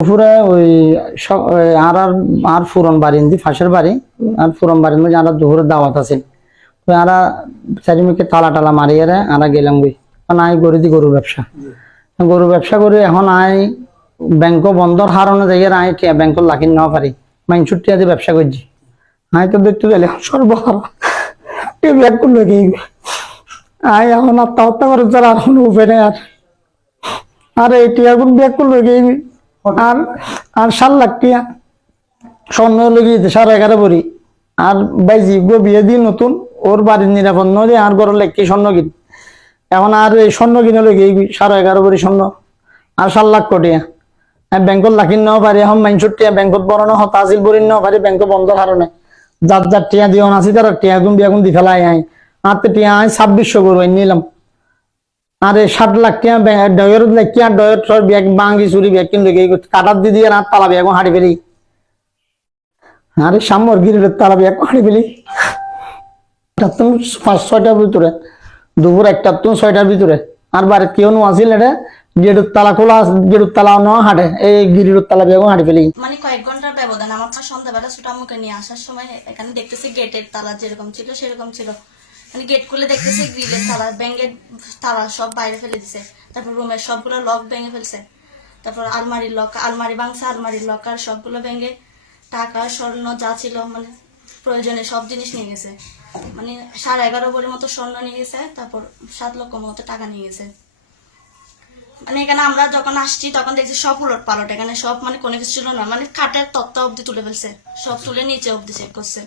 পুরা ওই আর আর আর পুরন বাড়ি ফাঁসের বাড়ি আর পুরন বাড়ির মধ্যে আর দুপুরের দাওয়াত আছে। তো আর চারিমুখে তালা টালা মারিয়ে আর গেলাম বই আই গরু গরুর ব্যবসা করে এখন আই ব্যাংক বন্ধর হারানো জায়গায় আই টিয়া ব্যাংকত লাখি নেওয়া পারি মাইন ছুটিয়া দিয়ে ব্যবসা করছি। আই তো দেখতে গেলে সর্বহারা ব্যাগ করলো কি আই এখন আত্মহত্যা করে যারা আর কোনো উপায় নেই। আর এই টিয়া কোন ব্যাগ করলো কি আর আর 7 লাখ টিয়া স্বর্ণ লেগে 11.5 ভরি আর বাইজি গো বিয়ে দিয়ে নতুন ওর বাড়ির নিরাপদ নয় আর গড় লেখি স্বর্ণ কিন এখন আর এই স্বর্ণ কিনে লেগে 11.5 ভরি স্বর্ণ আর 7 লাখ কোটিয়া ব্যাংকত লাখিন নেওয়া পারি এখন মাইনসুর টিয়া ব্যাংকত বড় হতাশিল ভরি নেওয়া পারি ব্যাংক বন্ধ কারণে যার যার টিয়া দিও আছি তারা টিয়া গুন বিয়া গুন দি ফেলাই আই আর টিয়া আই 2600 করবো নিলাম। আরে 7 লাখ টিয়া ডয়ের লেখিয়া ডয়ের ব্যাগ বাঙ্গি চুরি ব্যাগ কিন লেগে কাটার দি দিয়ে রাত তালা ব্যাগ হাঁড়ি ফেলি আরে সামর গিরির তালা ব্যাগ হাঁড়ি ফেলি 5-6টার ভিতরে দুপুর 1টার 6টার ভিতরে আর বাড়ি কেউ নো আসিল এটা গেটুর তালা খোলা গেটুর তালা ন হাঁটে এই গিরির তালা বেগম হাঁটি ফেলি। মানে কয়েক ঘন্টার ব্যবধান আমার সন্ধ্যাবেলা ছোট আম্মুকে নিয়ে আসার সময় এখানে দেখতেছি গেটের তালা যেরকম ছিল সেরকম ছিল। মানে গেট খুলে দেখতেছি গ্রিলের তালা ব্যাঙ্গের তালা সব বাইরে ফেলে দিছে। তারপর রুমের সবগুলো লক ভেঙে ফেলছে। তারপর আলমারির লক আলমারি ভাঙছে আলমারির লকার সবগুলো ভেঙে টাকা স্বর্ণ যা ছিল মানে প্রয়োজনে সব জিনিস নিয়ে গেছে। মানে 11.5 ভরির মতো স্বর্ণ নিয়ে গেছে। তারপর 7 লক্ষ মতো টাকা নিয়ে গেছে। মানে এখানে আমরা যখন আসছি তখন দেখছি সব উলট পালট এখানে সব মানে কোনো কিছু ছিল না। মানে খাটের তত্ত্ব অব্দি তুলে ফেলছে সব তুলে নিচে অব্দি চেক করছে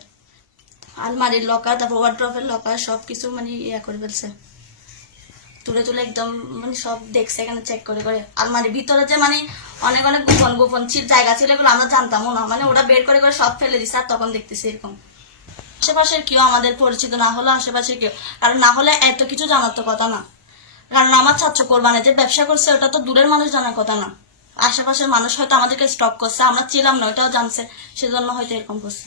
আলমারির লকার তারপর ওয়ার্ড্রপের লকার সবকিছু মানে ইয়া করে ফেলছে তুলে তুলে একদম মানে সব দেখছে এখানে চেক করে করে। আলমারির ভিতরে যে মানে অনেক অনেক গোপন গোপন জায়গা ছিল এগুলো আমরা জানতামও না। মানে ওরা বের করে করে সব ফেলে দিচ্ছে আর তখন দেখতেছি এরকম। আশেপাশের কেউ আমাদের পরিচিত না হলে আশেপাশে কেউ কারণ না হলে এত কিছু জানার তো কথা না। কারণ আমার ছাত্র কোরবানে যে ব্যবসা করছে ওটা তো দূরের মানুষ জানার কথা না। আশেপাশের মানুষ হয়তো আমাদেরকে স্টক করছে আমরা ছিলাম না ওটাও জানছে সেজন্য হয়তো এরকম করছে।